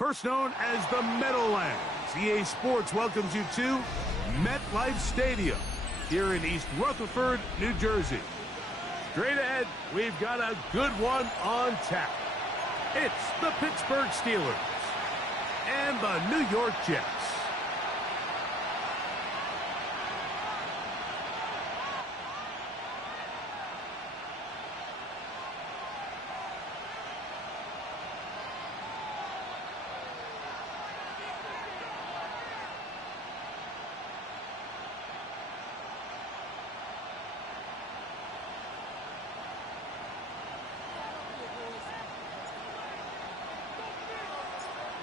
First known as the Meadowlands, EA Sports welcomes you to MetLife Stadium here in East Rutherford, New Jersey. Straight ahead, we've got a good one on tap. It's the Pittsburgh Steelers and the New York Jets.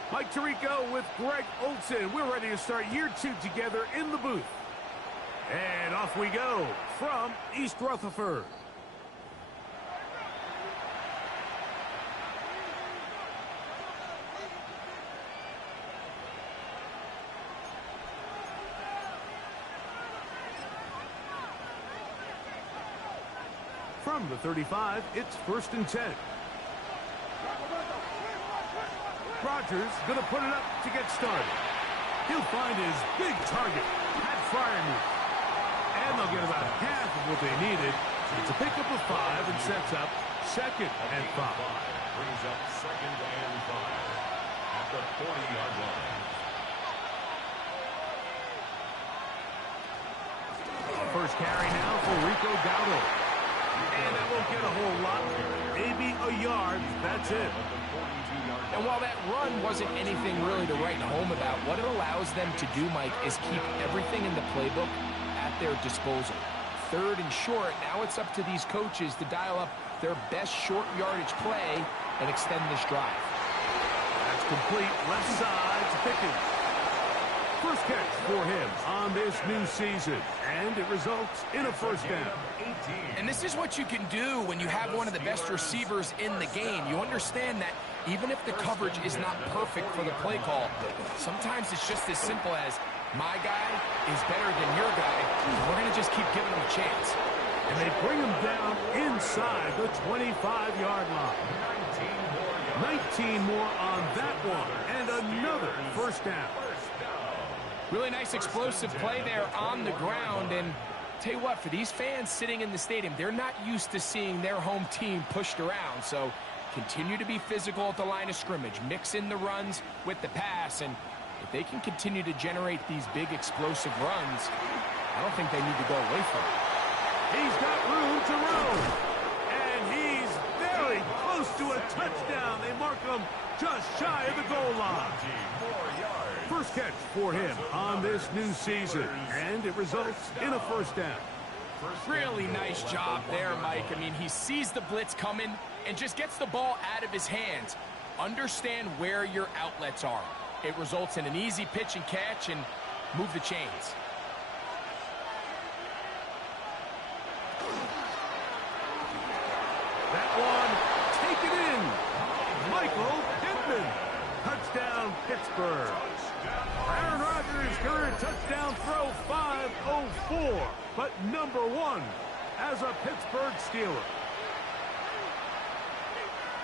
Mike Tirico with Greg Olson. We're ready to start year 2 together in the booth. And off we go from East Rutherford. From the 35, it's 1st and 10. Rodgers going to put it up to get started. He'll find his big target, Pat Fryermuth. And they'll get about half of what they needed. It's a pickup of 5 and sets up 2nd and 5. Brings up 2nd and 5 at the 40-yard line. First carry now for Rico Dowdle. And that won't get a whole lot. Maybe a yard. That's it. And while that run wasn't anything really to write home about, what it allows them to do, Mike, is keep everything in the playbook at their disposal. 3rd and short, now it's up to these coaches to dial up their best short yardage play and extend this drive. That's complete. Left side to Pickens. First catch for him on this new season, and it results in a 1st down. And this is what you can do when you have one of the best receivers in the game. You understand that even if the coverage is not perfect for the play call, sometimes it's just as simple as, my guy is better than your guy, we're going to just keep giving him a chance. And they bring him down inside the 25-yard line. 19 more on that one, and another 1st down. Really nice explosive play there on the ground, and tell you what, for these fans sitting in the stadium, they're not used to seeing their home team pushed around, so continue to be physical at the line of scrimmage, mix in the runs with the pass, and if they can continue to generate these big explosive runs, I don't think they need to go away from it. He's got room to roam, and he's very close to a touchdown. They mark him just shy of the goal line. First catch for him on this new season, and it results in a 1st down. Really nice job there, Mike. I mean, he sees the blitz coming and just gets the ball out of his hands. Understand where your outlets are. It results in an easy pitch and catch and move the chains. That one taken in. Michael Pittman. Touchdown, Pittsburgh. Aaron Rodgers' career touchdown throw 504, but number 1 as a Pittsburgh Steeler.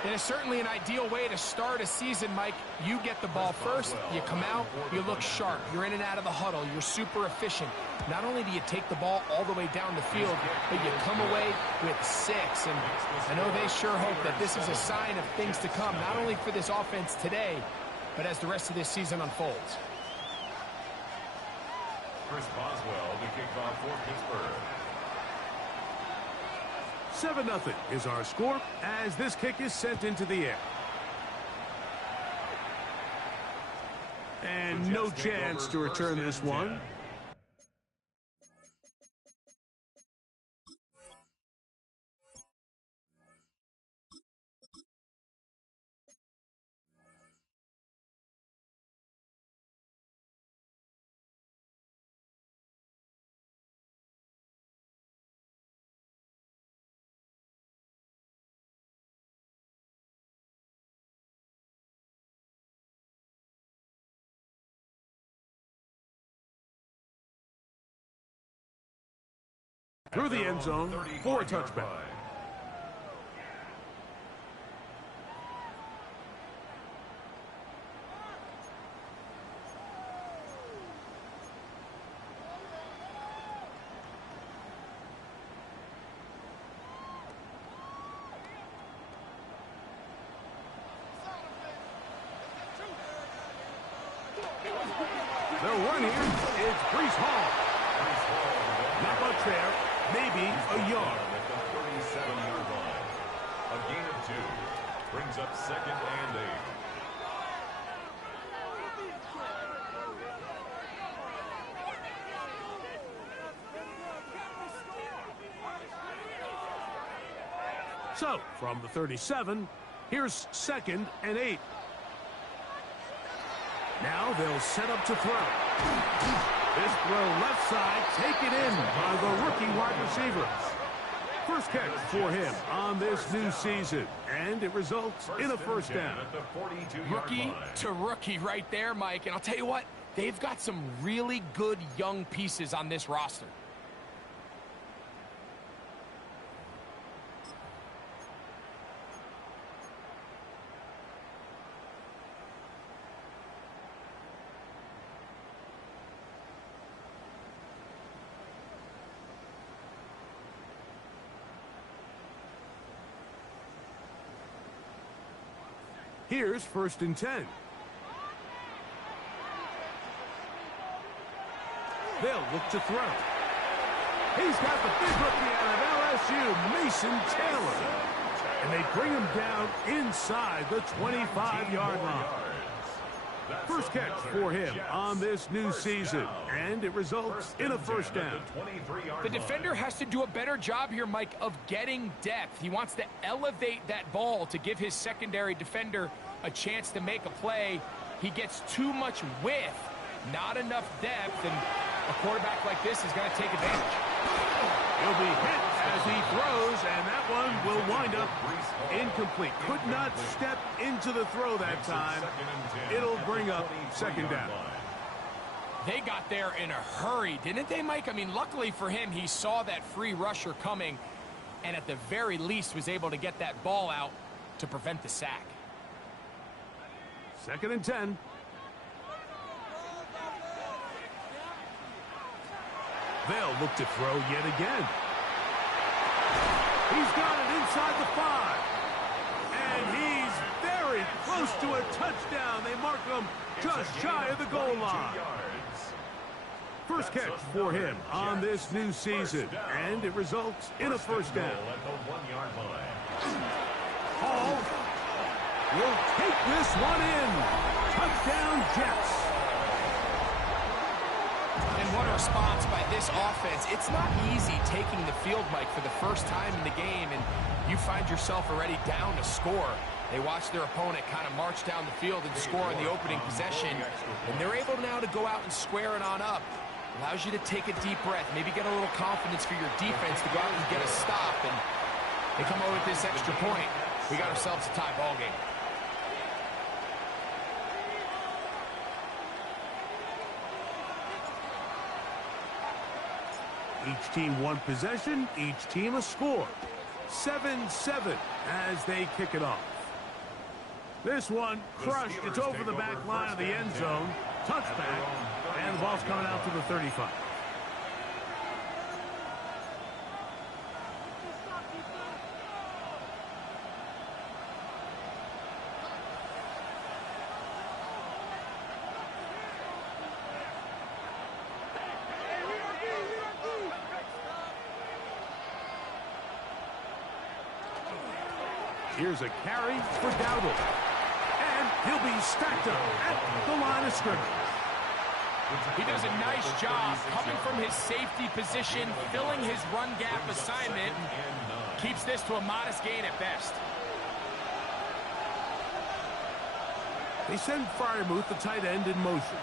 It is certainly an ideal way to start a season, Mike. You get the ball first, you come out, you look sharp, you're in and out of the huddle, you're super efficient. Not only do you take the ball all the way down the field, but you come away with 6. And I know they sure hope that this is a sign of things to come, not only for this offense today, but as the rest of this season unfolds. Chris Boswell to kick off for Pittsburgh. 7-0 is our score as this kick is sent into the air. And no chance to return this one. Through the end zone for a touchback. The run here is Brees Hall. Not much there. Maybe a yard. At the 37-yard line. A gain of 2. Brings up 2nd and 8. So, from the 37, here's 2nd and 8. Now they'll set up to throw. This throw left side, taken in by the rookie wide receiver. First catch for him on this new season, and it results in a first down. Rookie to rookie right there, Mike. And I'll tell you what, they've got some really good young pieces on this roster. Here's 1st and 10. They'll look to throw. He's got the big rookie out of LSU, Mason Taylor. And they bring him down inside the 25-yard line. First catch for him on this new season, and it results in a first down. The defender has to do a better job here, Mike, of getting depth. He wants to elevate that ball to give his secondary defender a chance to make a play. He gets too much width, not enough depth, and a quarterback like this is going to take advantage. He'll be hit as he throws, and that one will wind up incomplete. Could not step into the throw that time. It'll bring up 2nd down. They got there in a hurry, didn't they, Mike? I mean, luckily for him, he saw that free rusher coming, and at the very least was able to get that ball out to prevent the sack. 2nd and 10. They'll look to throw yet again. He's got it inside the 5. And he's very close to a touchdown. They mark him just shy of the goal line. First catch for him on this new season, and it results in a first down. Hall will take this one in. Touchdown, Jets. And what a response by this offense. It's not easy taking the field, Mike, for the first time in the game, and you find yourself already down to score. They watch their opponent kind of march down the field and score in the opening possession, and they're able now to go out and square it on up. Allows you to take a deep breath, maybe get a little confidence for your defense to go out and get a stop, and they come over with this extra point. We got ourselves a tie ball game. Each team one possession, each team a score. 7-7 as they kick it off. This one crushed. It's over the back line of the end zone. Touchback, and the ball's coming out to the 35. Here's a carry for Dowdle. And he'll be stacked up at the line of scrimmage. He does a nice job coming from his safety position, filling his run gap assignment, and keeps this to a modest gain at best. They send Freiermuth, the tight end, in motion.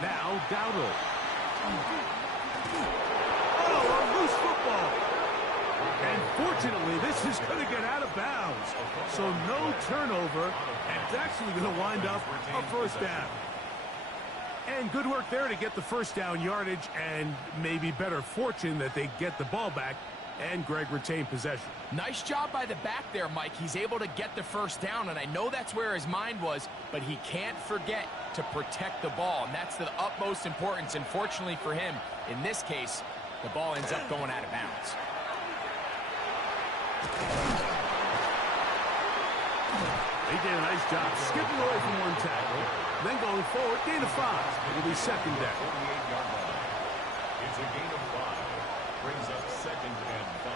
Now Dowdle. Oh, a loose football. And fortunately, this is going to get out of bounds. So no turnover, and it's actually going to wind up a first down. And good work there to get the first down yardage, and maybe better fortune that they get the ball back and Greg retained possession. Nice job by the back there, Mike. He's able to get the first down, and I know that's where his mind was, but he can't forget to protect the ball, and that's the utmost importance. And fortunately for him, in this case, the ball ends up going out of bounds. They did a nice job skipping away from one tackle, then going forward, gain of 5. It'll be second down. 48-yard line. It's a gain of 5. Brings up second and 5.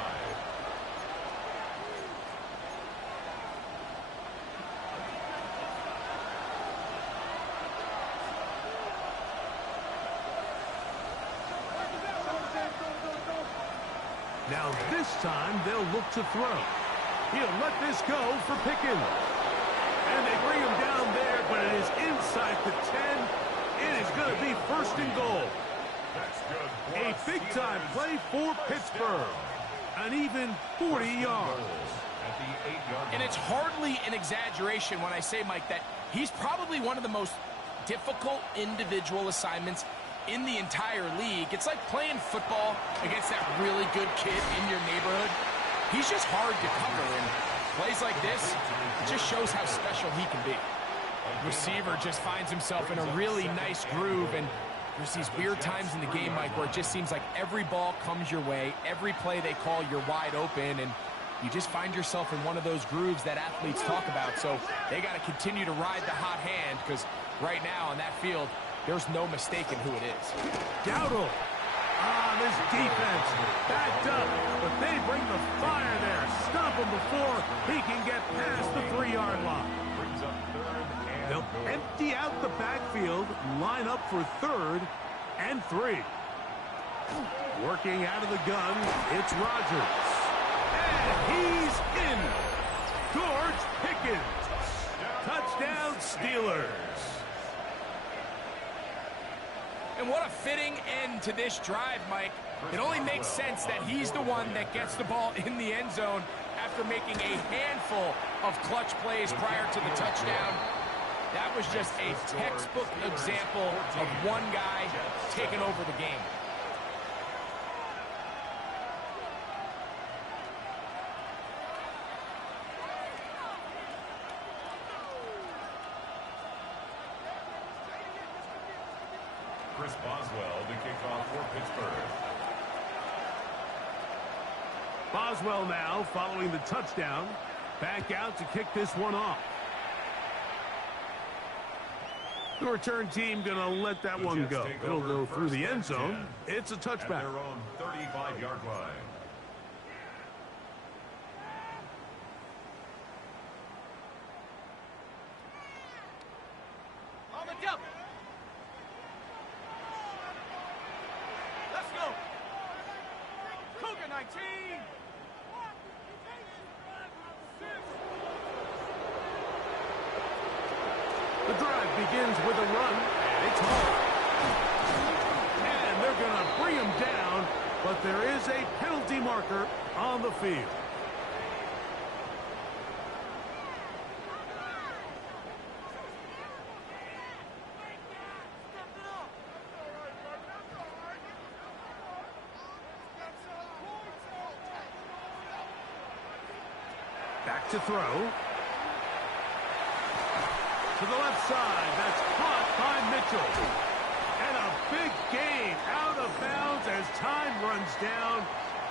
Now this time they'll look to throw. He'll let this go for Pickens. And they bring him down there, but it is inside the 10. It is going to be first and goal. That's good. A big-time play for Pittsburgh. An even 40 yards. At the 8-yard line. And it's hardly an exaggeration when I say, Mike, that he's probably one of the most difficult individual assignments in the entire league. It's like playing football against that really good kid in your neighborhood. He's just hard to cover, and plays like this, it just shows how special he can be. Receiver just finds himself in a really nice groove, and there's these weird times in the game, Mike, where it just seems like every ball comes your way, every play they call, you're wide open, and you just find yourself in one of those grooves that athletes talk about. So they got to continue to ride the hot hand, because right now on that field, there's no mistaking who it is. Dowdle. This defense backed up, but they bring the fire there. Stop him before he can get past the 3-yard line. Brings up third and They'll goal. empty out the backfield, line up for 3rd and 3. Working out of the gun, it's Rodgers. And he's in. George Pickens. Touchdown Steelers. And what a fitting end to this drive, Mike. It only makes sense that he's the one that gets the ball in the end zone after making a handful of clutch plays prior to the touchdown. That was just a textbook example of one guy taking over the game. Chris Boswell to kick off for Pittsburgh. Boswell now following the touchdown. Back out to kick this one off. The return team going to let that The one Jets go. take It'll over go through first the and end zone. 10 It's a at touchback. their own 35-yard line. On the double. Let's go. Cougar 19. The drive begins with a run, and it's hard. And they're going to bring him down, but there is a penalty marker on the field. Back to throw. To the left side, that's caught by Mitchell. And a big gain out of bounds as time runs down.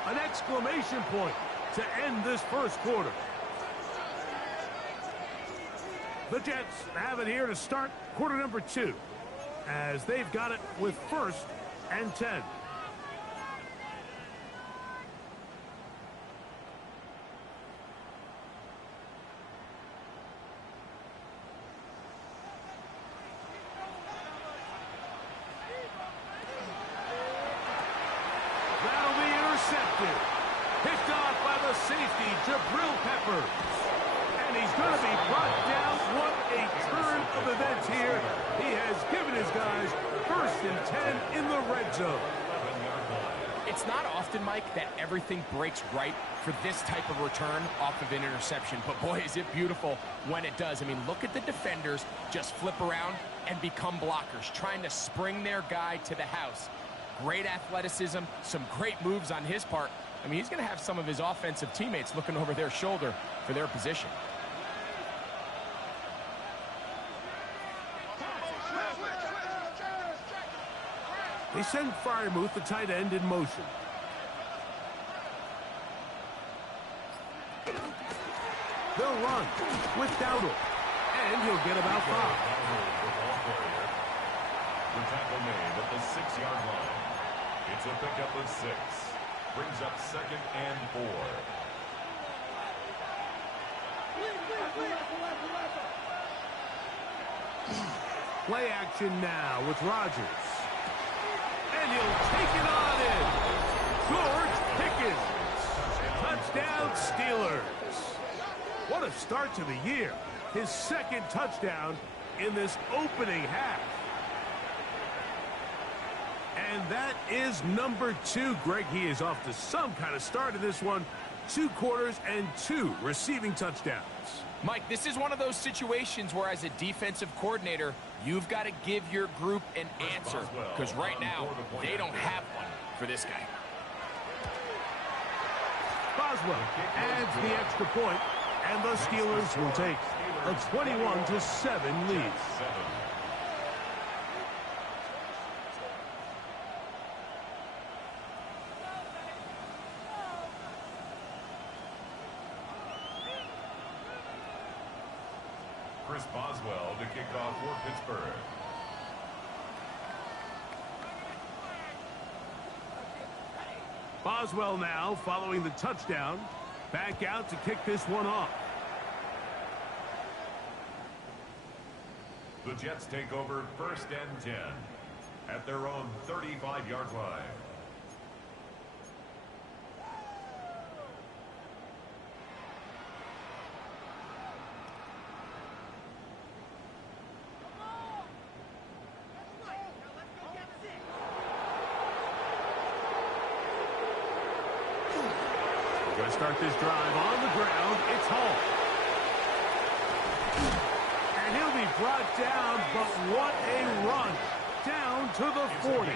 An exclamation point to end this first quarter. The Jets have it here to start quarter number 2, as they've got it with 1st and 10. That'll be intercepted. Picked off by the safety, Jabril Peppers. And he's going to be brought down. What a turn of events here. He has given his guys 1st and 10 in the red zone. It's not often, Mike, that everything breaks right for this type of return off of an interception. But boy, is it beautiful when it does. I mean, look at the defenders just flip around and become blockers, trying to spring their guy to the house. Great athleticism, some great moves on his part. I mean, he's going to have some of his offensive teammates looking over their shoulder for their position. They send Freiermuth, the tight end, in motion. They'll run with Dowdle. And he'll get about 5. The tackle made at the 6-yard line. It's a pickup of 6. Brings up 2nd and 4. Play action now with Rodgers. And he'll take it on in. George Pickens. Touchdown, Steelers. What a start to the year. His 2nd touchdown in this opening half. And that is number 2. Greg, he is off to some kind of start in this one. 2 quarters and 2 receiving touchdowns. Mike, this is one of those situations where as a defensive coordinator, you've got to give your group an answer. Because right now, they don't have one for this guy. Boswell adds the extra point, and the Steelers will take a 21-7 lead. Chris Boswell to kick off for Pittsburgh. Boswell now following the touchdown. Back out to kick this one off. The Jets take over 1st and 10 at their own 35-yard line. Going to start this drive on the ground. It's Hall. And he'll be brought down, but what a run. Down to the 40.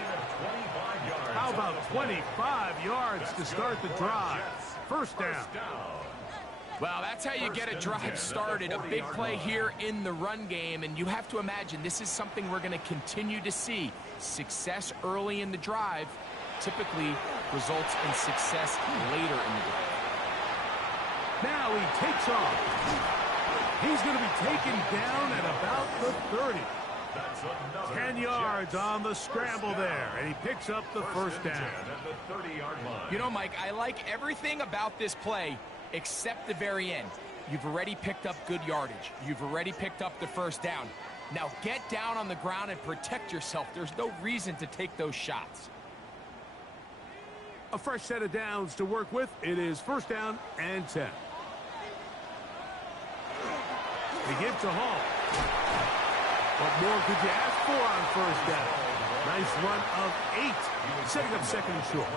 How about 25 yards to start the drive? First down. Well, that's how you get a drive started. A big play here in the run game, and you have to imagine this is something we're going to continue to see. Success early in the drive typically results in success later in the drive. Now he takes off. He's going to be taken down at about the 30. 10 yards on the scramble there, and he picks up the first down. You know, Mike, I like everything about this play except the very end. You've already picked up good yardage. You've already picked up the first down. Now get down on the ground and protect yourself. There's no reason to take those shots. A fresh set of downs to work with. It is 1st down and 10. They give to Hall. What more could you ask for on 1st down? Nice run of 8, setting up 2nd and short.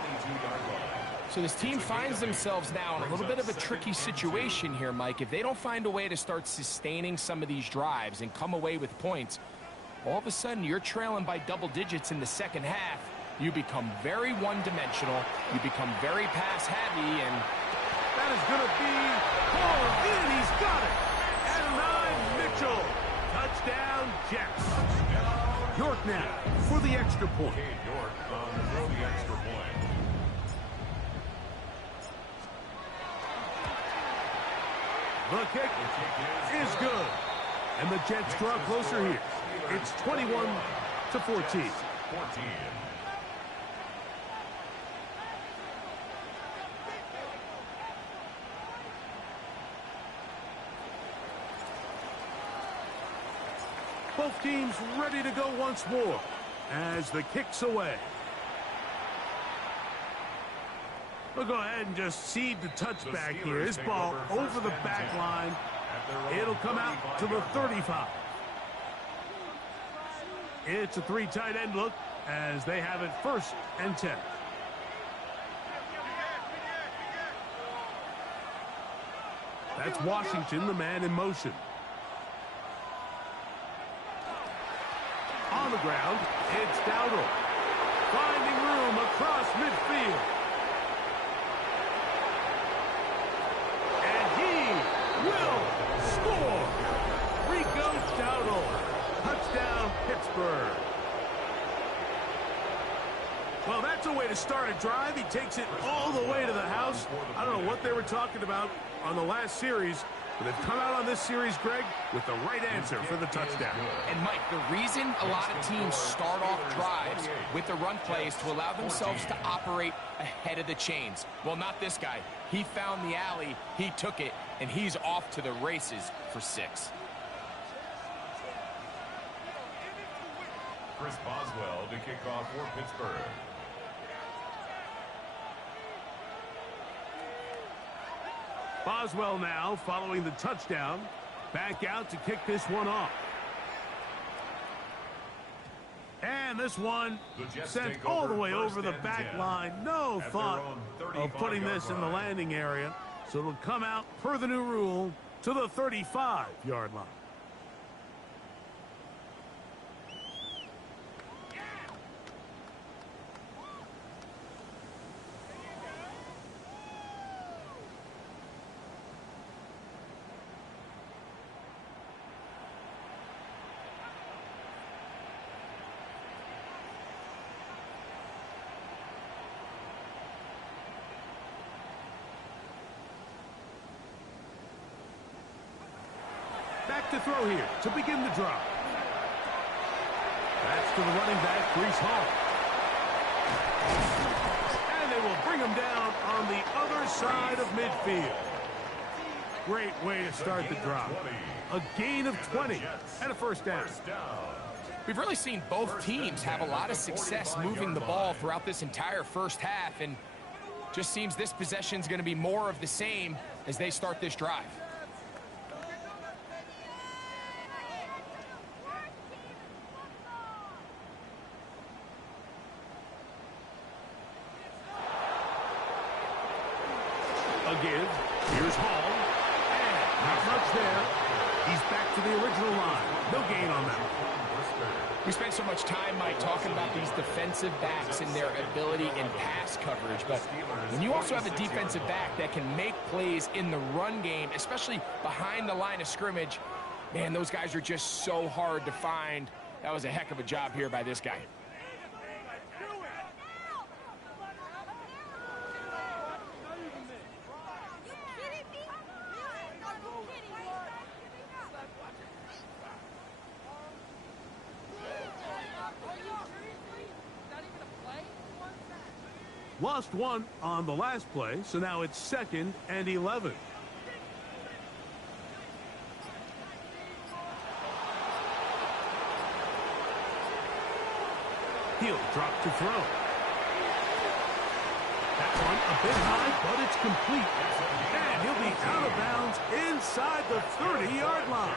So this team finds themselves now in a little bit of a tricky situation here, Mike. If they don't find a way to start sustaining some of these drives and come away with points, all of a sudden you're trailing by double digits in the 2nd half. You become very one-dimensional. You become very pass-heavy, and that is going to be hauled in. He's got it. And 9, Mitchell. Touchdown, Jets. York now for the extra point. York for the extra point. The kick is good. And the Jets draw closer here. It's 21-14. Both teams ready to go once more as the kick's away. We'll go ahead and just cede the touchback here. This ball over the back line. It'll come out to the 35. It's a 3 tight end look as they have it 1st and 10. That's Washington, the man in motion. On the ground, it's Dowdle. Finding room across midfield. And he will score. Rico Dowdle. Touchdown, Pittsburgh. Well, that's a way to start a drive. He takes it all the way to the house. I don't know what they were talking about on the last series, But they've come out on this series, Greg, with the right answer for the touchdown. And, Mike, the reason a lot of teams start off drives with the run play is to allow themselves to operate ahead of the chains. Well, not this guy. He found the alley, he took it, and he's off to the races for 6. Chris Boswell to kick off for Pittsburgh. Boswell now following the touchdown. Back out to kick this one off. And this one sent all the way over the back line. No thought of putting this in the landing area. So it'll come out per the new rule to the 35-yard line. Back to throw here to begin the drive. That's to the running back, Breece Hall. And they will bring him down on the other side of midfield. Great way to start the drive. A gain of 20 and a first down. We've really seen both teams have a lot of success moving the ball throughout this entire first half, and just seems this possession is going to be more of the same as they start this drive. A give. Here's Hall. And not much there. He's back to the original line. No gain on that. We spent so much time, Mike, talking about these defensive backs and their ability in pass coverage, but when you also have a defensive back that can make plays in the run game, especially behind the line of scrimmage, man, those guys are just so hard to find. That was a heck of a job here by this guy. Lost one on the last play, so now it's 2nd and 11. He'll drop to throw. That one a bit high, but it's complete. And he'll be out of bounds inside the 30-yard line.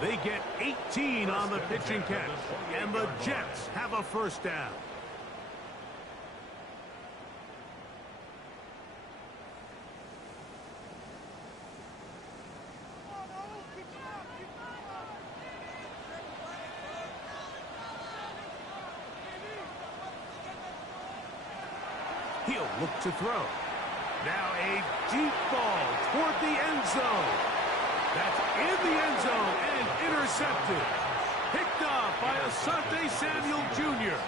They get 18 on the pitch and catch, and the Jets have a first down. He'll look to throw. Now a deep ball toward the end zone. That's in the end zone and intercepted. Picked up by Asante Samuel Jr.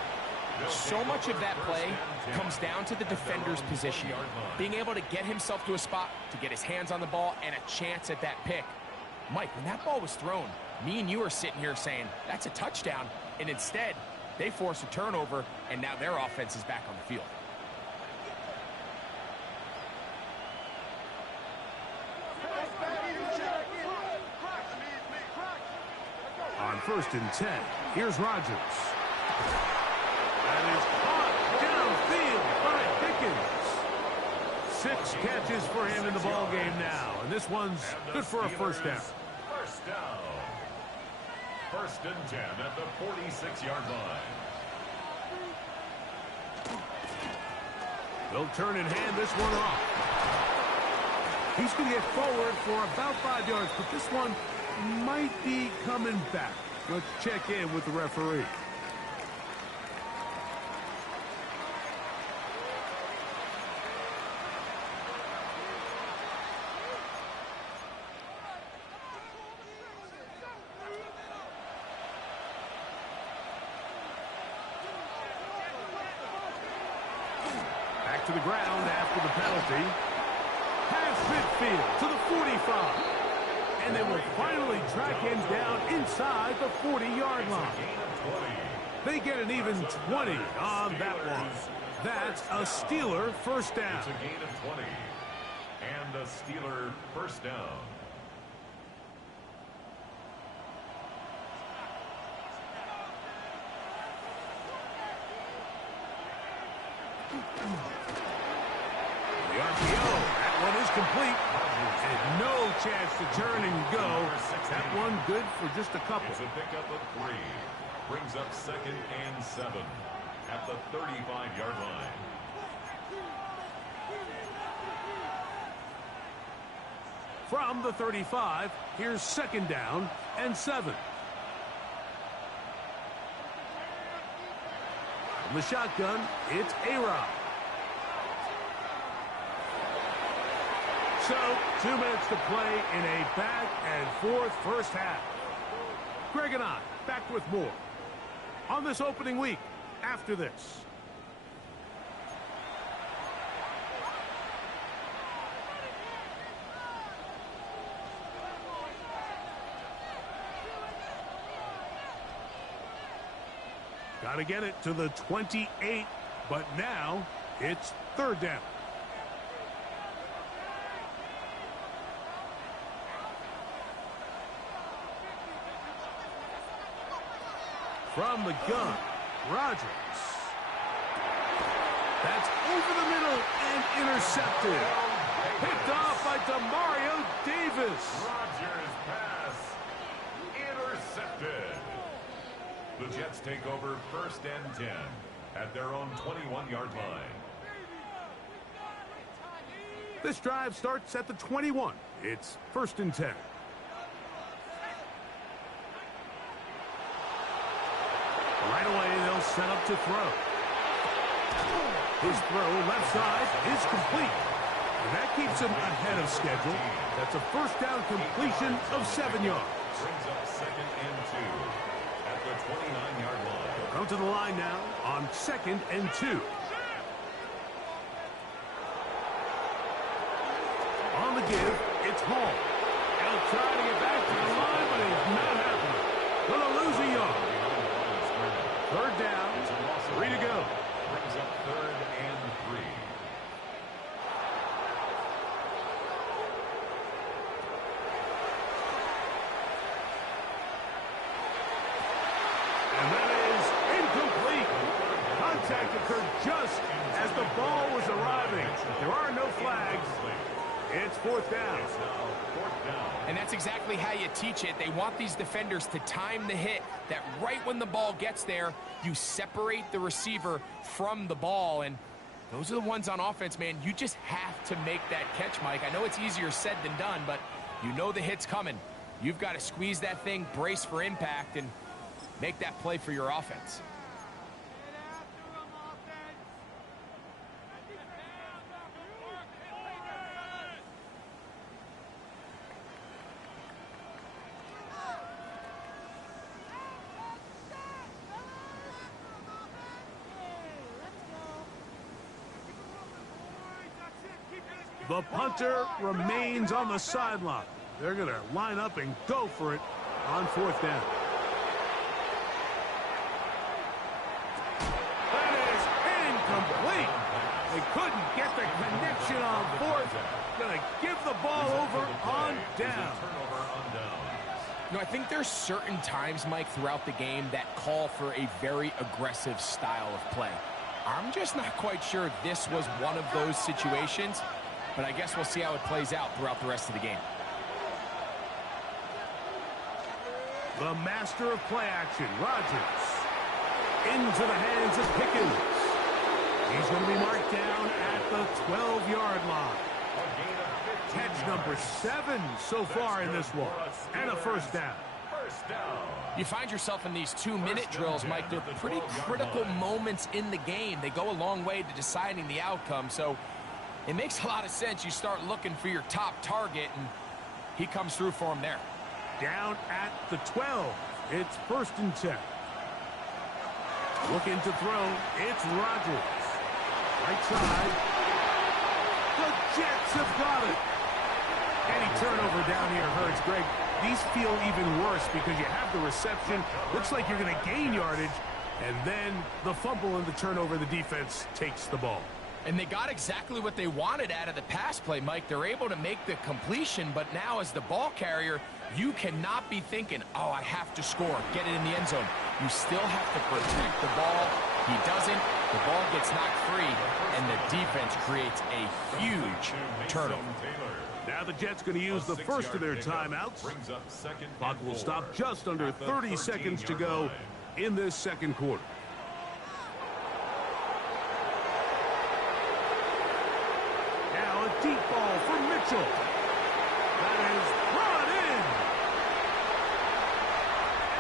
So much of that play comes down to the defender's position. Being able to get himself to a spot, to get his hands on the ball, and a chance at that pick. Mike, when that ball was thrown, me and you are sitting here saying, that's a touchdown. And instead, they force a turnover, and now their offense is back on the field. On 1st and 10, here's Rodgers. That is caught downfield by Pickens. 6 catches for him in the ball game now, and this one's good for a first down. First down. 1st and 10 at the 46-yard line. They'll turn and hand this one off. He's going to get forward for about 5 yards, but this one might be coming back. Let's check in with the referee. Back to the ground after the penalty. Pass across midfield to the 45. And they will finally track him down inside the 40-yard line. They get an even 20 on that one. That's a Steeler first down. It's a gain of 20. And a Steeler first down. The RPO, that one is complete. And no chance to turn and go. That one good for just a couple. It's a pickup of 3. Brings up 2nd and 7 at the 35-yard line. From the 35, here's 2nd down and 7. From the shotgun, it's A-Rod. So, 2 minutes to play in a back-and-forth first half. Greg and I, back with more on this opening week after this. Got to get it to the 28, but now it's 3rd down. From the gun, Rodgers. That's over the middle and intercepted. Picked off by Demario Davis. Rodgers' pass intercepted. The Jets take over 1st and 10 at their own 21-yard line. This drive starts at the 21. It's 1st and 10. Right away, they'll set up to throw. His throw left side is complete. And that keeps him ahead of schedule. That's a first down completion of 7 yards. Brings up 2nd and 2 at the 29-yard line. Come to the line now on 2nd and 2. On the give, it's Hall. He'll try to get back to the line, but it's not happening. Gonna lose a yard. 3rd down, 3 to go. Brings up 3rd and 3. And that is incomplete. Contact occurred just as the ball was arriving. There are no flags. It's 4th down. It's now 4th down. And that's exactly how you teach it. They want these defenders to time the hit, that right when the ball gets there, you separate the receiver from the ball. And those are the ones on offense, man. You just have to make that catch, Mike. I know it's easier said than done, but you know the hit's coming. You've got to squeeze that thing, brace for impact, and make that play for your offense. The punter remains on the sideline. They're going to line up and go for it on 4th down. That is incomplete. They couldn't get the connection on 4th. Going to give the ball over on down. You know, I think there's certain times, Mike, throughout the game that call for a very aggressive style of play. I'm just not quite sure this was one of those situations. But I guess we'll see how it plays out throughout the rest of the game. The master of play action, Rodgers. Into the hands of Pickens. He's going to be marked down at the 12-yard line. Catch number 7 so far in this one. And a first down. You find yourself in these 2-minute drills, Mike. They're pretty critical moments in the game. They go a long way to deciding the outcome. So it makes a lot of sense. You start looking for your top target, and he comes through for him there. Down at the 12. It's 1st and 10. Looking to throw. It's Rodgers. Right side. The Jets have got it. Any turnover down here hurts, Greg. These feel even worse because you have the reception. Looks like you're going to gain yardage. And then the fumble and the turnover, the defense takes the ball. And they got exactly what they wanted out of the pass play, Mike. They're able to make the completion, but now as the ball carrier, you cannot be thinking, oh, I have to score, get it in the end zone. You still have to protect the ball. He doesn't. The ball gets knocked free, and the defense creates a huge turnover. Now the Jets going to use the first of their timeouts. Clock will stop just under 30 seconds to go in this second quarter. Now a deep ball for Mitchell. That is brought in.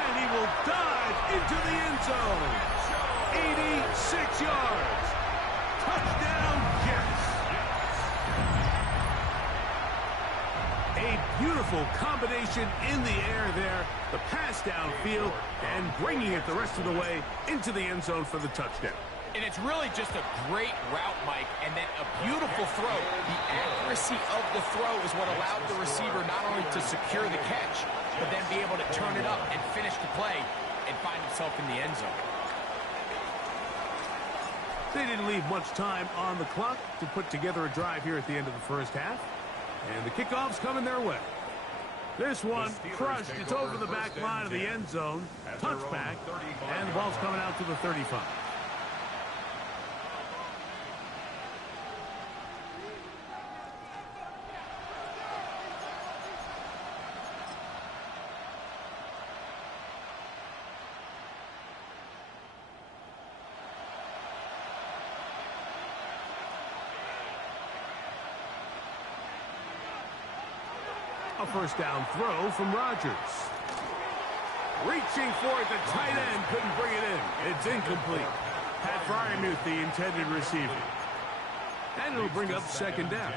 And he will dive into the end zone. 86 yards. Touchdown, Jets. A beautiful combination in the air there. The pass downfield and bringing it the rest of the way into the end zone for the touchdown. And it's really just a great route, Mike, and then a beautiful throw. The accuracy of the throw is what allowed the receiver not only to secure the catch, but then be able to turn it up and finish the play and find himself in the end zone. They didn't leave much time on the clock to put together a drive here at the end of the first half. And the kickoff's coming their way. This one crushed. It's over the back line of the end zone. Touchback. And the ball's coming out to the 35. A first down throw from Rodgers. Reaching for it, the tight end couldn't bring it in. It's incomplete. Pat Fryermuth, the intended receiver. And it'll bring up second down.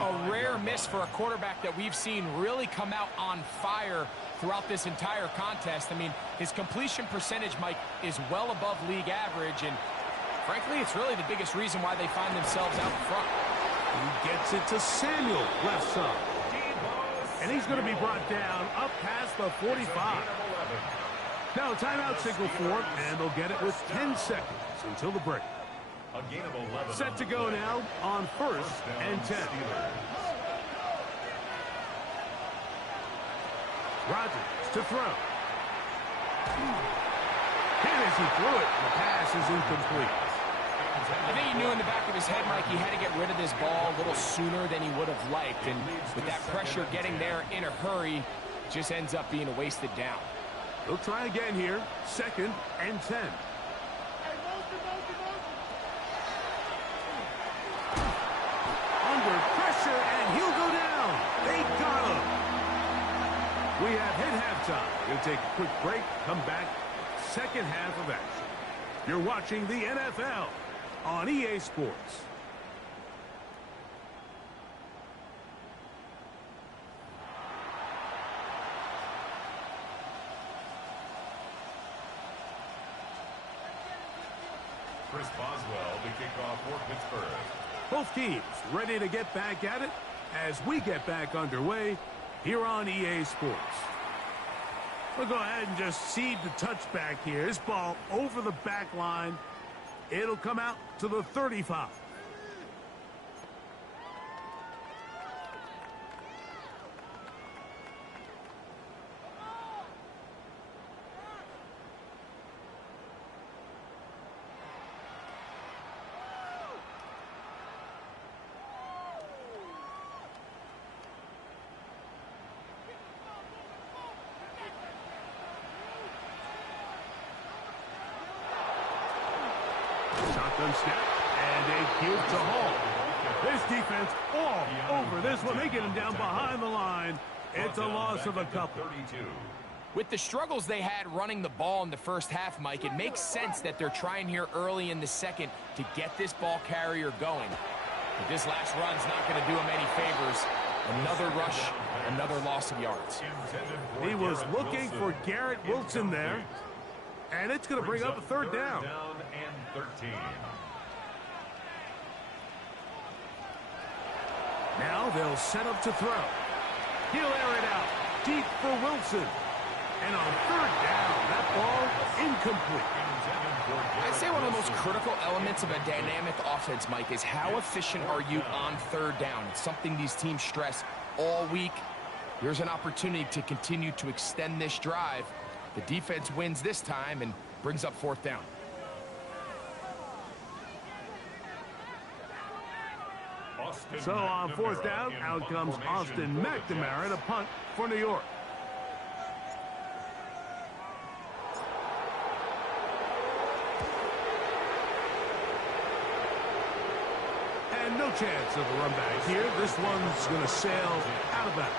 A rare miss for a quarterback that we've seen really come out on fire throughout this entire contest. I mean, his completion percentage, Mike, is well above league average, and frankly, it's really the biggest reason why they find themselves out front. He gets it to Samuel, left side. And he's going to be brought down up past the 45. Now a timeout signal for him, and they'll get it with 10 seconds until the break. Set to go now on 1st and 10. Rodgers to throw. And as he threw it, the pass is incomplete. I think he knew in the back of his head, Mike, he had to get rid of this ball a little sooner than he would have liked. And with that pressure getting there in a hurry, just ends up being a wasted down. They'll try again here. 2nd and 10. Under pressure, and he'll go down. They got him. We have hit halftime. We'll take a quick break, come back, second half of action. You're watching the NFL on EA Sports. Chris Boswell to kick off for Pittsburgh. Both teams ready to get back at it as we get back underway here on EA Sports. We'll go ahead and just seed the touchback here. This ball over the back line. It'll come out to the 35. Shotgun snap, and a give to Hall. This defense all over this one. They get him down behind the line. It's a loss of a couple. With the struggles they had running the ball in the first half, Mike, it makes sense that they're trying here early in the second to get this ball carrier going. But this last run's not going to do him any favors. Another rush, another loss of yards. He was looking for Garrett Wilson there. And it's going to bring up a third down. Down and 13. Now they'll set up to throw. He'll air it out deep for Wilson. And on third down, that ball incomplete. I'd say one of the most critical elements of a dynamic offense, Mike, is how efficient are you on third down. It's something these teams stress all week. Here's an opportunity to continue to extend this drive. The defense wins this time and brings up fourth down. So on fourth down, out comes Austin McNamara to punt for New York. And no chance of a run back here. This one's going to sail out of bounds.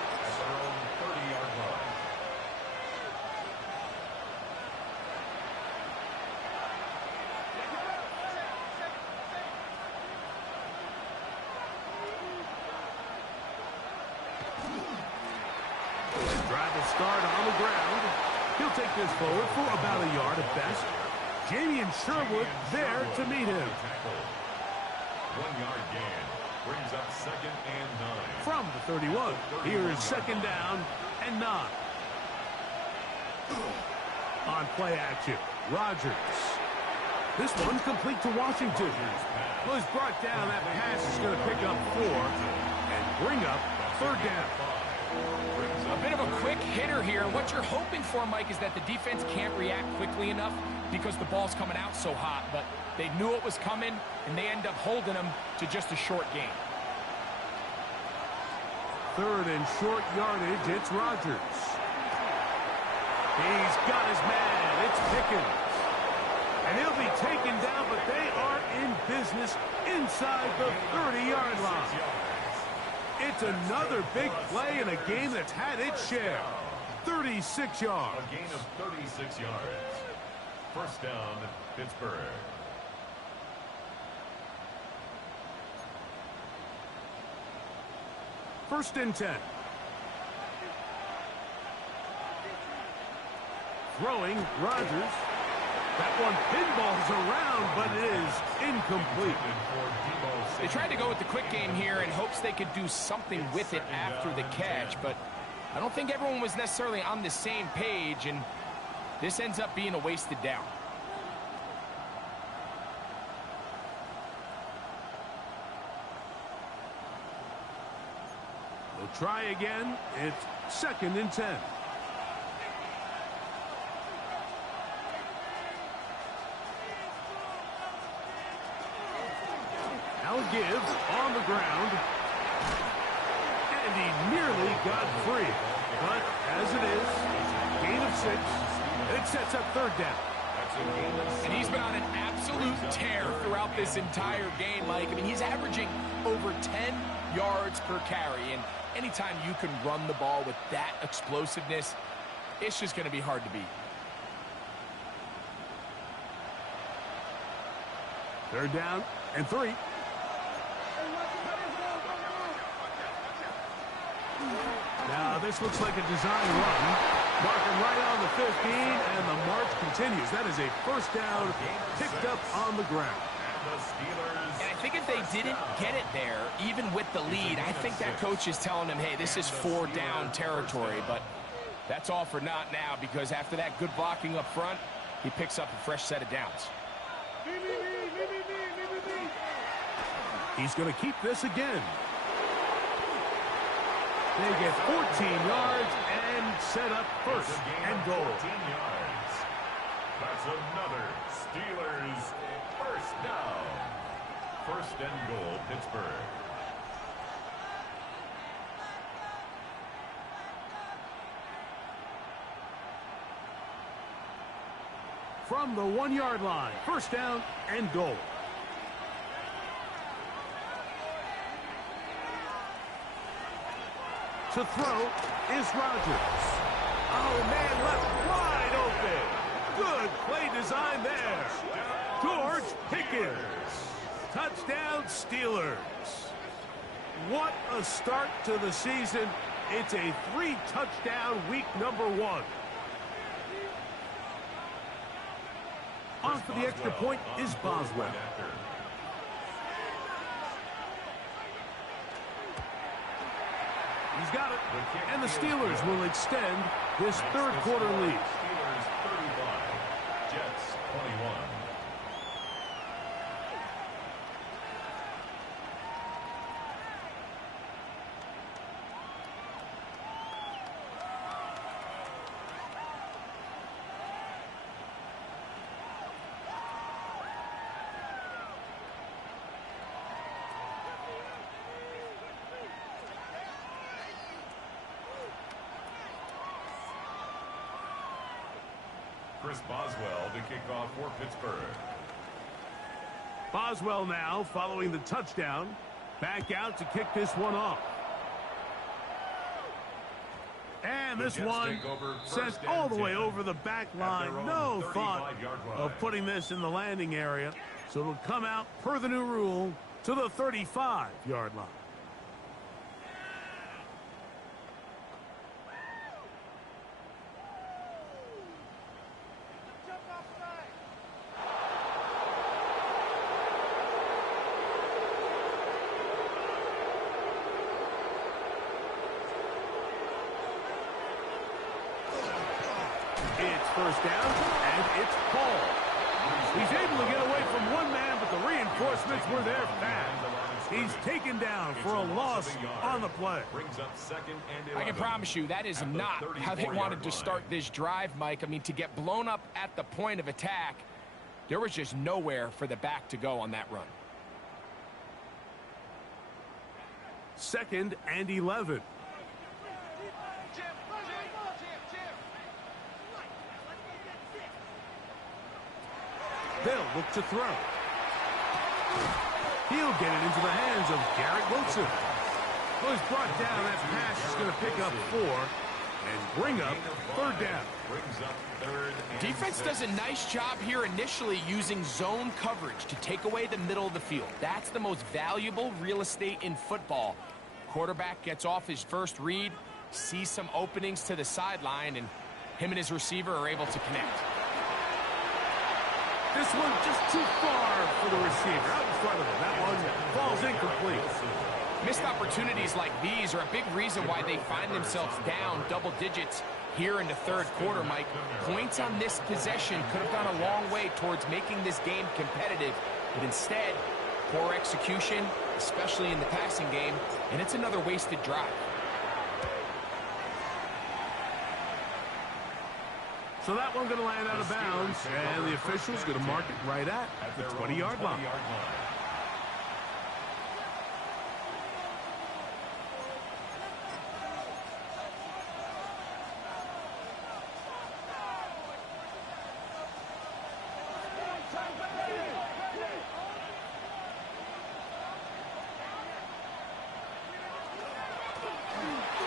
Start on the ground. He'll take this forward for about a yard at best. Jamie and Sherwood there to meet him. 1 yard gain brings up 2nd and 9. From the 31, here's 2nd down and 9. On play action, Rodgers. This one's complete to Washington. Was brought down. That pass is going to pick up 4 and bring up 3rd down. A bit of a quick hitter here, and what you're hoping for, Mike, is that the defense can't react quickly enough because the ball's coming out so hot, but they knew it was coming, and they end up holding them to just a short gain. 3rd and short yardage, it's Rodgers. He's got his man, it's Pickens. And he'll be taken down, but they are in business inside the 30-yard line. It's another big play in a game that's had its share. 36 yards. A gain of 36 yards. First down, Pittsburgh. First and 10. Throwing, Rodgers. That one pinballs around, but it is incomplete. They tried to go with the quick game here in hopes they could do something with it after the catch, but I don't think everyone was necessarily on the same page, and this ends up being a wasted down. We'll try again. It's 2nd and 10. Now give on the ground. And he nearly got free. But as it is, gain of 6. It sets up 3rd down. And he's been on an absolute tear throughout this entire game, Mike. I mean, he's averaging over 10 yards per carry. And anytime you can run the ball with that explosiveness, it's just going to be hard to beat. 3rd down and 3. Now, this looks like a design run. Marking right on the 15, and the march continues. That is a first down picked up on the ground. And I think if they didn't get it there, even with the lead, I think that coach is telling them, hey, this is 4 down territory. But that's all for naught now, because after that good blocking up front, he picks up a fresh set of downs. He's going to keep this again. They get 14 yards and set up first and goal. 14 yards. That's another Steelers first down. First and goal, Pittsburgh. From the 1-yard line, first down and goal. To throw is Rodgers. Oh, man, left wide open. Good play design there. George Pickens. Touchdown, Steelers. What a start to the season. It's a 3-touchdown week number 1. On for the extra point is Boswell. He's got it. And the Steelers will extend this third quarter lead. Steelers 35, Jets 21. Chris Boswell to kick off for Pittsburgh. Boswell now following the touchdown. Back out to kick this one off. And this one sent all the way over the back line. No thought of putting this in the landing area. So it'll come out per the new rule to the 35-yard line. It's first down, and it's Paul. He's able to get away from one man, but the reinforcements were there fast. He's taken down for a loss on the play. I can promise you that is not how they wanted to start this drive, Mike. I mean, to get blown up at the point of attack, there was just nowhere for the back to go on that run. 2nd and 11. They'll look to throw. He'll get it into the hands of Garrett Wilson. Well, he's brought down. That pass is going to pick up 4 and bring up 3rd down. Defense does a nice job here initially using zone coverage to take away the middle of the field. That's the most valuable real estate in football. Quarterback gets off his first read, sees some openings to the sideline, and him and his receiver are able to connect. This one just too far for the receiver. Out in front of him. That one falls incomplete. Missed opportunities like these are a big reason why they find themselves down double digits here in the third quarter, Mike. Points on this possession could have gone a long way towards making this game competitive, but instead, poor execution, especially in the passing game, and it's another wasted drive. So that one going to land out of bounds, and the official's going to mark it right at the 20-yard line.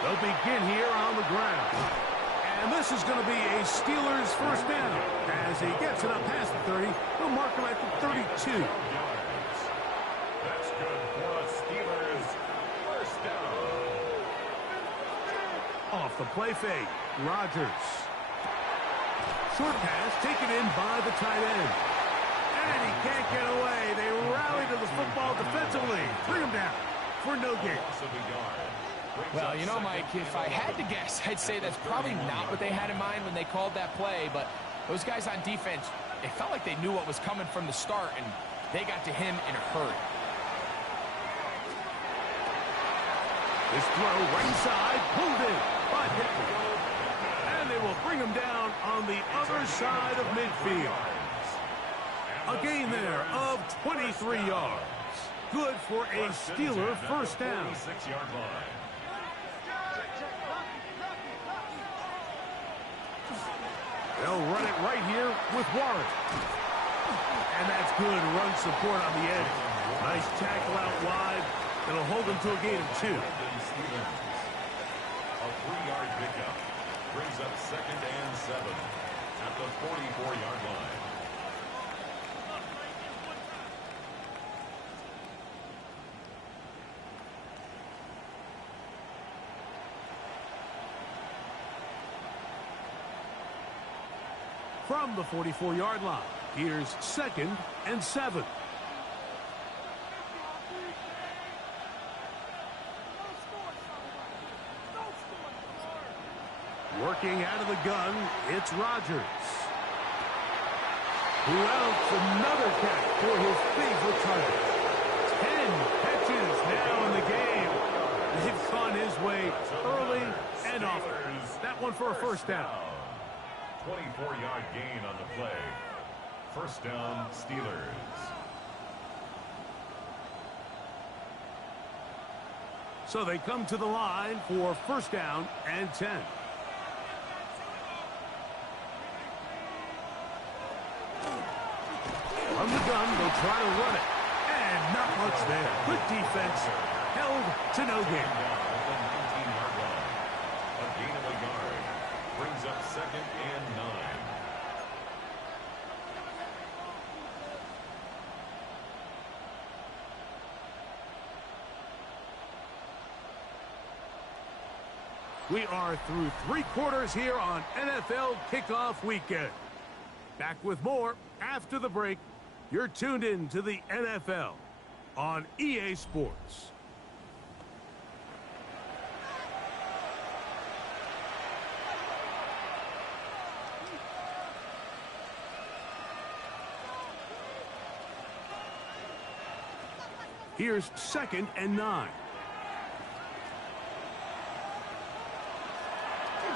They'll begin here on the ground. And this is going to be a Steelers first down. As he gets it up past the 30, he'll mark him at the 32. That's good for a Steelers first down. Off the play fake, Rodgers. Short pass taken in by the tight end. And he can't get away. They rally to the football defensively. Bring him down for no gain. Well, you know, Mike, if I had to guess, I'd say that's probably not what they had in mind when they called that play, but those guys on defense, it felt like they knew what was coming from the start, and they got to him in a hurry. This throw right side, pulled in by Hitler. And they will bring him down on the other side of midfield. A gain there of 23 yards. Good for a Steeler first down. 46-yard line. They'll run it right here with Warren. And that's good run support on the edge. Nice tackle out wide. It'll hold them to a gain of 2. A 3-yard pickup brings up 2nd and 7 at the 44-yard line. From the 44-yard line, here's 2nd and 7. Working out of the gun, it's Rodgers. Who else? Another catch for his favorite target. 10 catches now in the game. They've gone his way early and often. That one for a first down. 24-yard gain on the play. First down, Steelers. So they come to the line for first down and 10. From the gun, they'll try to run it. And not much there. Good defense. Held to no gain. A gain of a yard. Brings up second and 9. We are through 3 quarters here on NFL Kickoff Weekend. Back with more after the break. You're tuned in to the NFL on EA Sports. Here's second and 9.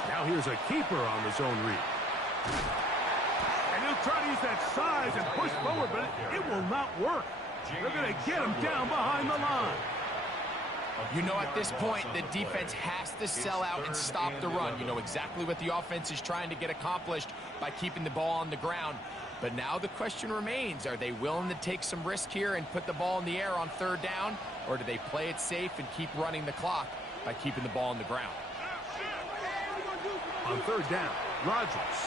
Now here's a keeper on the zone read. And he'll try to use that size and push forward, but it will not work. They're going to get him down behind the line. You know, at this point, the defense has to sell out and stop the run. You know exactly what the offense is trying to get accomplished by keeping the ball on the ground. But now the question remains, are they willing to take some risk here and put the ball in the air on third down? Or do they play it safe and keep running the clock by keeping the ball on the ground? On third down, Rodgers.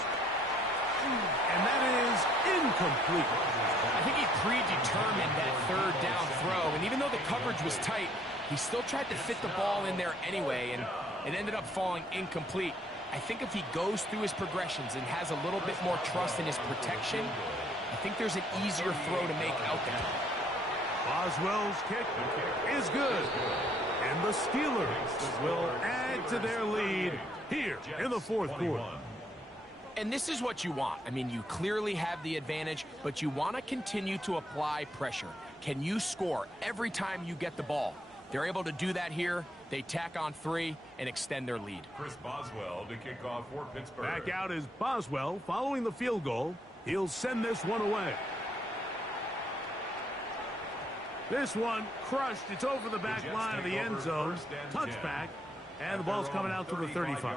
And that is incomplete. I think he predetermined that third down throw, and even though the coverage was tight, he still tried to fit the ball in there anyway, and it ended up falling incomplete. I think if he goes through his progressions and has a little bit more trust in his protection, I think there's an easier throw to make out there. Boswell's kick is good. And the Steelers will add to their lead here in the fourth quarter. And this is what you want. I mean, you clearly have the advantage, but you want to continue to apply pressure. Can you score every time you get the ball? They're able to do that here. They tack on 3 and extend their lead. Chris Boswell to kick off for Pittsburgh. Back out is Boswell following the field goal. He'll send this one away. This one crushed. It's over the back line of the end zone. Touchback. And the ball's coming out to the 35.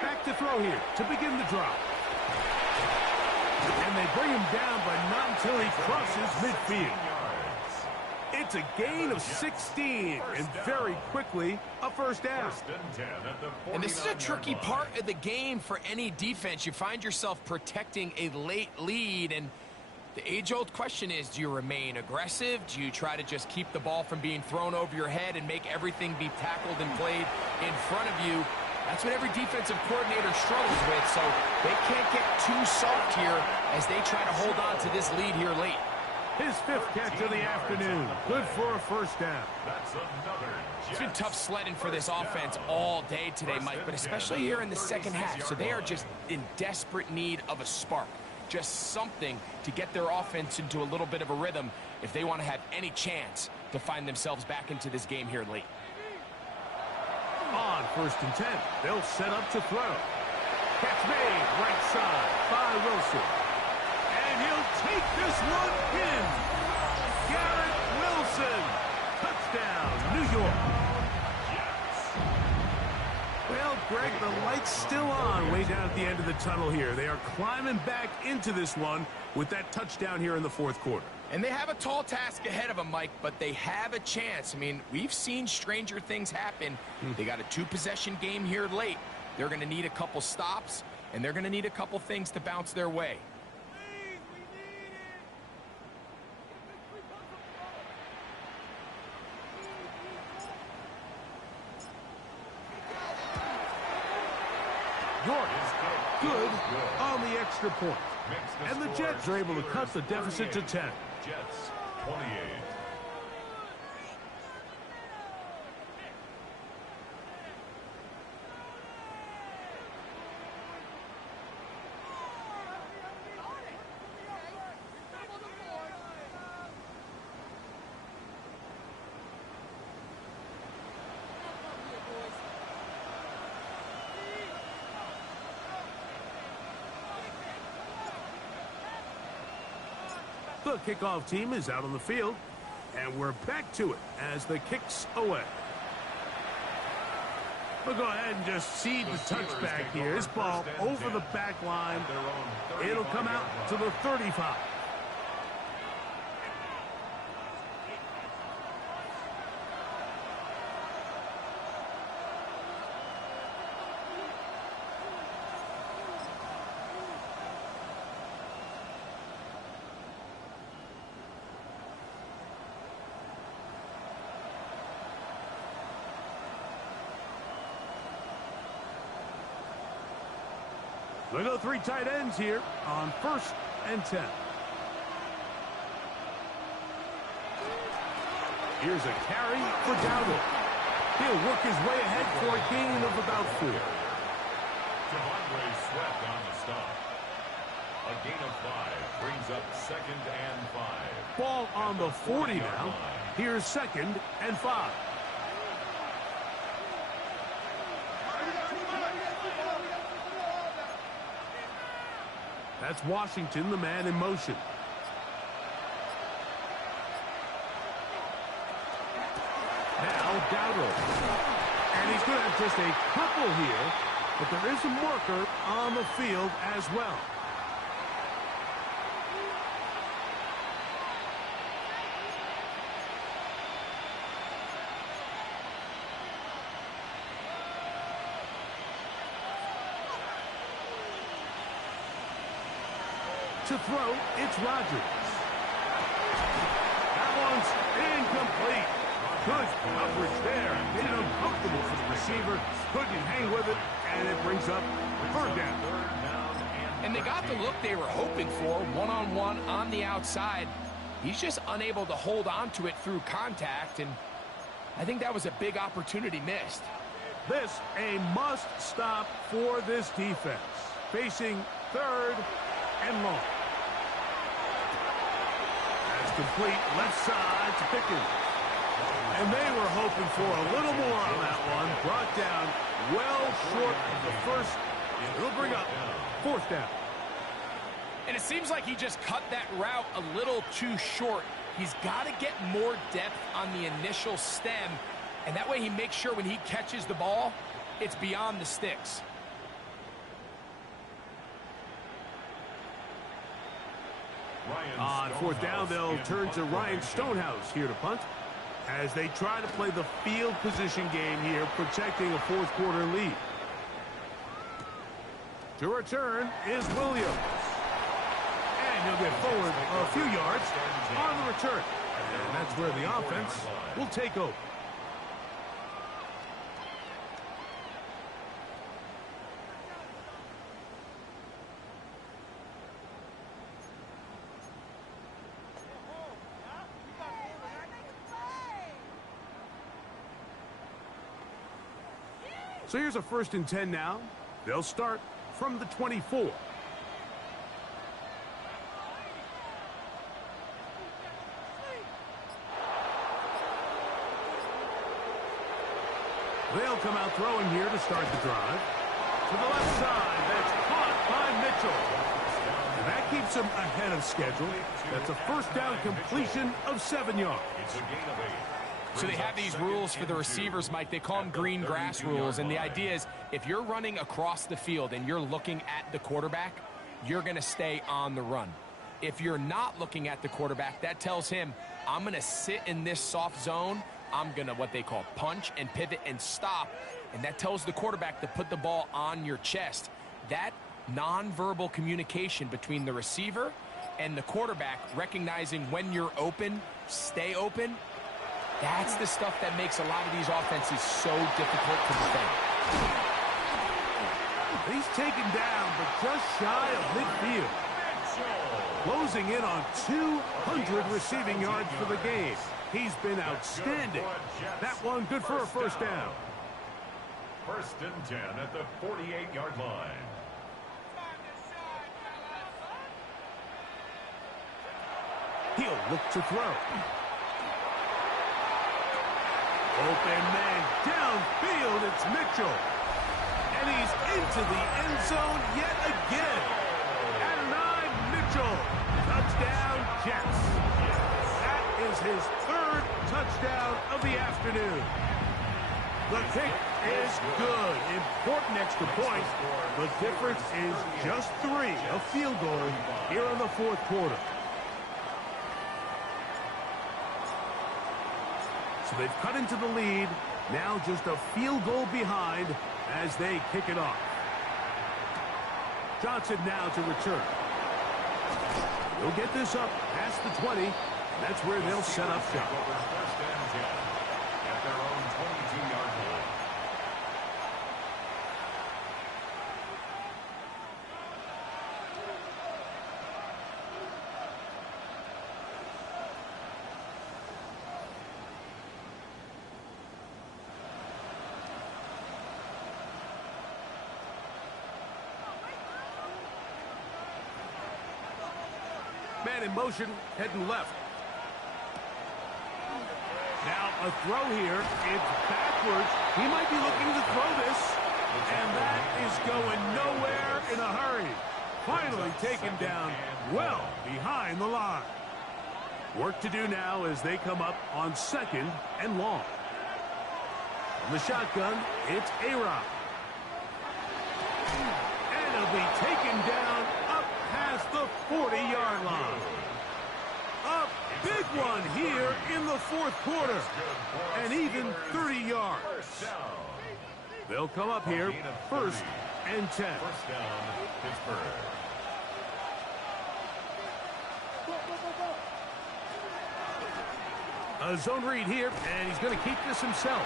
Back to throw here to begin the drop. And they bring him down, but not until he crosses midfield. It's a gain of 16, and very quickly, a first down. And this is a tricky part of the game for any defense. You find yourself protecting a late lead, and the age-old question is, do you remain aggressive? Do you try to just keep the ball from being thrown over your head and make everything be tackled and played in front of you? That's what every defensive coordinator struggles with, so they can't get too soft here as they try to hold on to this lead here late. His 5th catch of the afternoon. Good for a first down. It's been tough sledding for this offense all day today, Mike, but especially here in the second half. So they are just in desperate need of a spark. Just something to get their offense into a little bit of a rhythm if they want to have any chance to find themselves back into this game here late. On 1st and 10, they'll set up to throw. Catch made, right side by Wilson. And he'll take this one in. Garrett Wilson. Touchdown, New York. Well, Greg, the light's still on way down at the end of the tunnel here. They are climbing back into this one. with that touchdown here in the fourth quarter. And they have a tall task ahead of them, Mike, but they have a chance. I mean, we've seen stranger things happen. They got a two-possession game here late. They're going to need a couple stops, and they're going to need a couple things to bounce their way. York is good on the extra point. And the Jets are able to cut the deficit to 10. Jets 28. The kickoff team is out on the field, and we're back to it as the kick's away. We'll go ahead and just seed the touchback here. This ball over the back line. It'll come out to the 35. We'll go three tight ends here on 1st and 10. Here's a carry for Dowdle. He'll work his way ahead for a gain of about 4. Devondre Sweat on the stop. A gain of 5 brings up 2nd and 5. Ball on the 40 now. Here's 2nd and 5. That's Washington, the man in motion. Now Dowdle. And he's going to have just a couple here, but there is a marker on the field as well. To throw, it's Rodgers. That one's incomplete. Good coverage there. Made it uncomfortable for the receiver. Couldn't hang with it, and it brings up 3rd down. And they got the look they were hoping for, one-on-one on the outside. He's just unable to hold on to it through contact, and I think that was a big opportunity missed. This a must stop for this defense. Facing 3rd and long. That's complete left side to Pickens. And they were hoping for a little more on that one. Brought down well short of the first. It'll bring up 4th down. And it seems like he just cut that route a little too short. He's got to get more depth on the initial stem, and that way he makes sure when he catches the ball, it's beyond the sticks. On 4th down, they'll turn to Ryan Stonehouse here to punt as they try to play the field position game here, protecting a 4th quarter lead. To return is Williams. And he'll get forward a few yards on the return. And that's where the offense will take over. So here's a 1st and 10 now. They'll start from the 24. They'll come out throwing here to start the drive. To the left side, that's caught by Mitchell. And that keeps him ahead of schedule. That's a 1st down completion of 7 yards. It's a gain of 8. So they have these rules for the receivers, Mike. They call them green grass rules. And the idea is if you're running across the field and you're looking at the quarterback, you're going to stay on the run. If you're not looking at the quarterback, that tells him, I'm going to sit in this soft zone. I'm going to what they call punch and pivot and stop. And that tells the quarterback to put the ball on your chest. That nonverbal communication between the receiver and the quarterback, recognizing when you're open, stay open, that's the stuff that makes a lot of these offenses so difficult to defend. He's taken down, but just shy of midfield. Closing in on 200 receiving yards for the game. He's been outstanding. That one good for a first down. 1st and 10 at the 48-yard line. He'll look to throw. Open man downfield. It's Mitchell. And he's into the end zone yet again. At 9, Mitchell. Touchdown, Jets. That is his 3rd touchdown of the afternoon. The kick is good. Important extra point. The difference is just 3. A field goal here in the 4th quarter. So they've cut into the lead. Now just a field goal behind as they kick it off. Johnson now to return. They'll get this up past the 20. That's where they'll set up shop. First and 10 at their own 22-yard line. Man in motion, heading left. Now a throw here. It's backwards. He might be looking to throw this. And that is going nowhere in a hurry. Finally taken down well behind the line. Work to do now as they come up on 2nd and long. From the shotgun, it's A-Rod. And it'll be taken down up past the 40-yard line. A big one here in the 4th quarter. And even 30 yards. They'll come up here 1st and 10. First down, Pittsburgh. A zone read here, and he's going to keep this himself.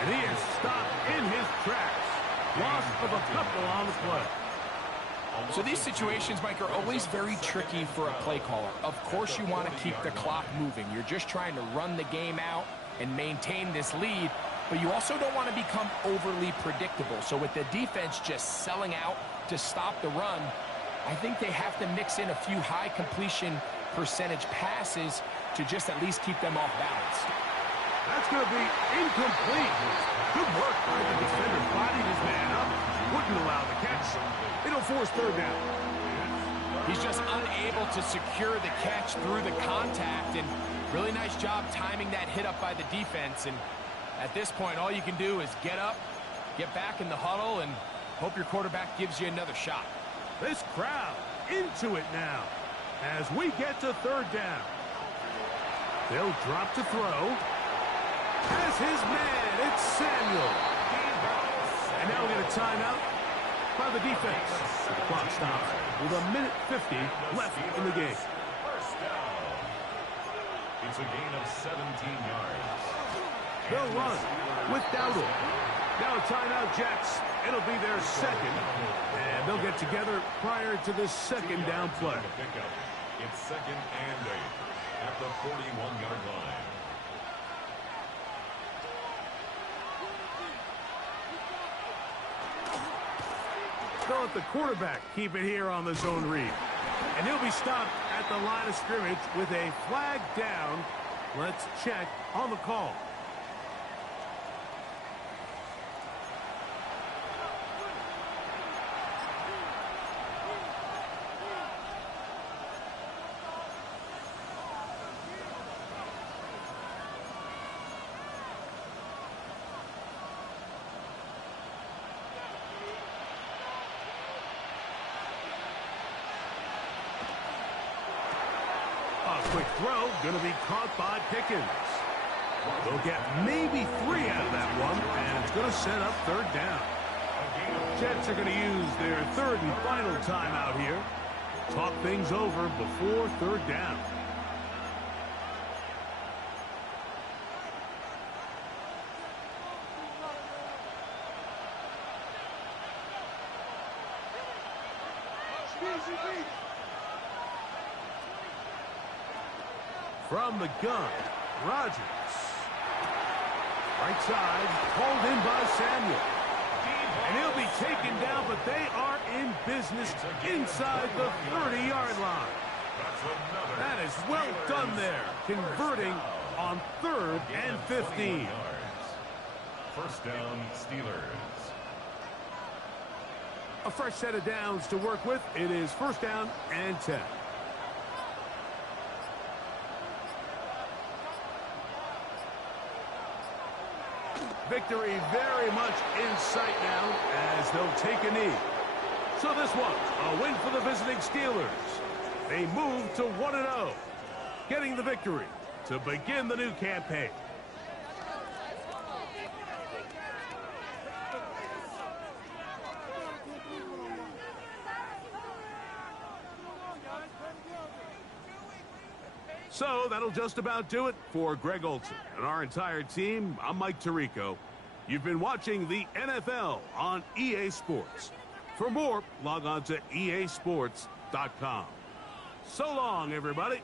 And he is stopped in his tracks. Loss of a couple on the play. So these situations, Mike, are always very tricky for a play caller. Of course you want to keep the clock moving. You're just trying to run the game out and maintain this lead, but you also don't want to become overly predictable. So with the defense just selling out to stop the run, I think they have to mix in a few high completion percentage passes to just at least keep them off balance. That's going to be incomplete. Good work by the defender. Bodied his man up. Wouldn't allow the catch. It'll force 3rd down. He's just unable to secure the catch through the contact, and really nice job timing that hit up by the defense. And at this point, all you can do is get up, get back in the huddle, and hope your quarterback gives you another shot. This crowd into it now as we get to 3rd down. They'll drop to throw. Has his man, it's Samuel. And now we get a timeout by the defense. The clock stops with 1:50 left in the game. First down. It's a gain of 17 yards. They'll run with Dowdle. Now a timeout, Jets. It'll be their 2nd. And they'll get together prior to this 2nd down play. It's 2nd and 8 at the 41-yard line. They'll let the quarterback keep it here on the zone read. And he'll be stopped at the line of scrimmage with a flag down. Let's check on the call. quick throw, going to be caught by Pickens. They'll get maybe 3 out of that one, and it's going to set up third down. Jets are going to use their third and final timeout here. Talk things over before third down. From the gun, Rodgers. Right side, pulled in by Samuel. And he'll be taken down, but they are in business inside the 30-yard line. That is well done there, converting on 3rd and 15. First down, Steelers. A fresh set of downs to work with. It is first down and 10. Victory very much in sight now as they'll take a knee. So this one, a win for the visiting Steelers. They move to 1-0, getting the victory to begin the new campaign. So that'll just about do it for Greg Olson and our entire team. I'm Mike Tirico. You've been watching the NFL on EA Sports. For more, log on to easports.com. So long, everybody.